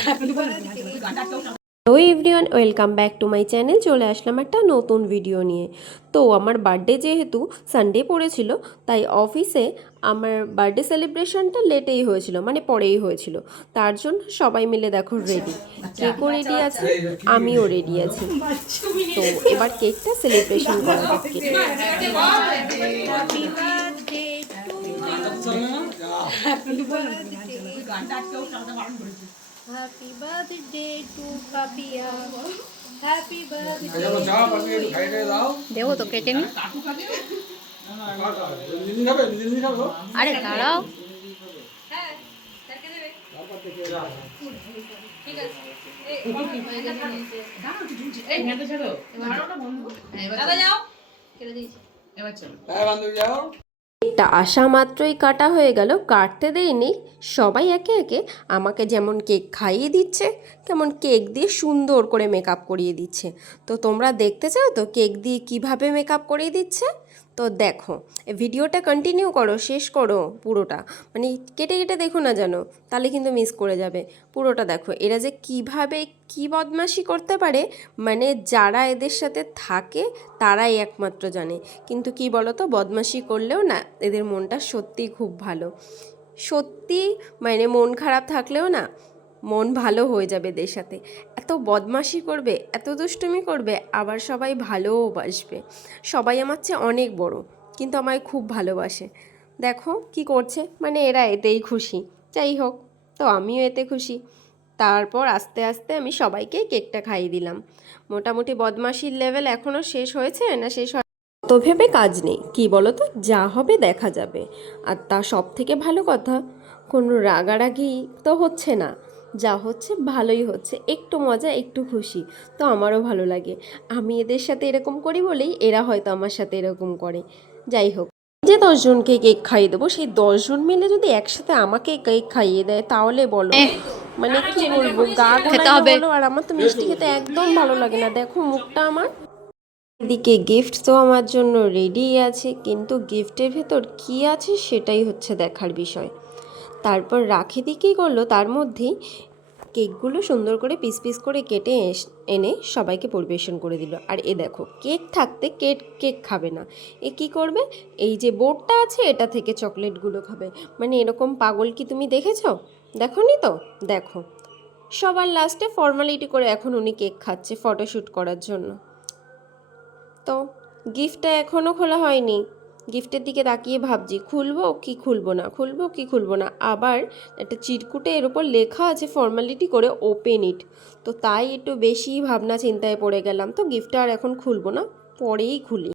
Hello everyone, welcome back to my channel. চলে আসলাম একটা নতুন ভিডিও নিয়ে। তো আমার বার্থডে যেহেতু সানডে পড়েছিল, তাই অফিসে আমার বার্থডে সেলিব্রেশনটা লেটেই হয়েছিল, মানে পরেই হয়েছিল। তার জন্য সবাই মিলে দেখো রেডি, কেকও রেডি আছে, আমিও রেডি আছি। তো এবার কেকটা সেলিব্রেশন করা যাক। কেটে Happy birthday to Papia. Happy birthday. দেখো তো কেটে নি। আরে দাঁড়াও। কেকটা আসা মাত্রই কাটা হয়ে গেল। কাটতে দেয়নি, সবাই একে একে আমাকে যেমন কেক খাইয়ে দিচ্ছে, তেমন কেক দিয়ে সুন্দর করে মেকআপ করিয়ে দিচ্ছে। তো তোমরা দেখতে চাও তো কেক দিয়ে কিভাবে মেকআপ করিয়ে দিচ্ছে? তো দেখো, ভিডিওটা কন্টিনিউ করো, শেষ করো পুরোটা, মানে কেটে কেটে দেখো না যেন, তাহলে কিন্তু মিস করে যাবে। পুরোটা দেখো এরা যে কিভাবে কি বদমাশি করতে পারে, মানে যারা এদের সাথে থাকে তারাই একমাত্র জানে। কিন্তু কি বলো তো, বদমাশি করলেও না এদের মনটা সত্যিই খুব ভালো। সত্যি মানে মন খারাপ থাকলেও না মন ভালো হয়ে যাবে এদের সাথে। এত বদমাশি করবে, এত দুষ্টুমি করবে, আবার সবাই ভালোও বাসবে। সবাই আমার চেয়ে অনেক বড়, কিন্তু আমায় খুব ভালোবাসে। দেখো কি করছে, মানে এরা এতেই খুশি। যাই হোক, তো আমিও এতে খুশি। তারপর আস্তে আস্তে আমি সবাইকে কেকটা খাইয়ে দিলাম। মোটামুটি বদমাশির লেভেল এখনও শেষ হয়েছে না শেষ হয় তো ভেবে কাজ নেই, কি বলো তো, যা হবে দেখা যাবে। আর তা সব থেকে ভালো কথা, কোনো রাগারাগি তো হচ্ছে না, যা হচ্ছে ভালোই হচ্ছে, একটু মজা একটু খুশি। তো আমারও ভালো লাগে, আমি এদের সাথে এরকম করি বলেই এরা হয়তো আমার সাথে এরকম করে। যাই হোক, যে 10 জনকে কেক খাইয়ে দেবো, সেই 10 জন মিলে যদি একসাথে আমাকে কেক খাইয়ে দেয়, তাহলে বলো মানে কি বলবো, গা খেতে গোলাবে হবে। বলো। আর আমার তো মিষ্টি খেতে একদম ভালো লাগে না, দেখো মুখটা আমার। এদিকে গিফট তো আমার জন্য রেডি আছে, কিন্তু গিফটের ভেতর কি আছে সেটাই হচ্ছে দেখার বিষয়। তারপর রাখি কী করলো, তার মধ্যেই কেকগুলো সুন্দর করে পিস পিস করে কেটে এনে সবাইকে পরিবেশন করে দিল। আর এ দেখো, কেক থাকতে কেক খাবে না, এ কি করবে, এই যে বোর্ডটা আছে এটা থেকে চকলেটগুলো খাবে। মানে এরকম পাগল কি তুমি দেখেছো? দেখোনি তো? দেখো, সবার লাস্টে ফর্মালিটি করে এখন উনি কেক খাচ্ছে ফটোশ্যুট করার জন্য। তো গিফটটা এখনও খোলা হয়নি, গিফটের দিকে তাকিয়ে ভাবছি খুলবো কি খুলবো না, খুলবো কি খুলবো না। আবার একটা চিরকুটে এর উপর লেখা আছে ফর্মালিটি করে ওপেন ইট, তো তাই একটু বেশি ভাবনা চিন্তায় পড়ে গেলাম। তো গিফটটা আর এখন খুলবো না, পরেই খুলি।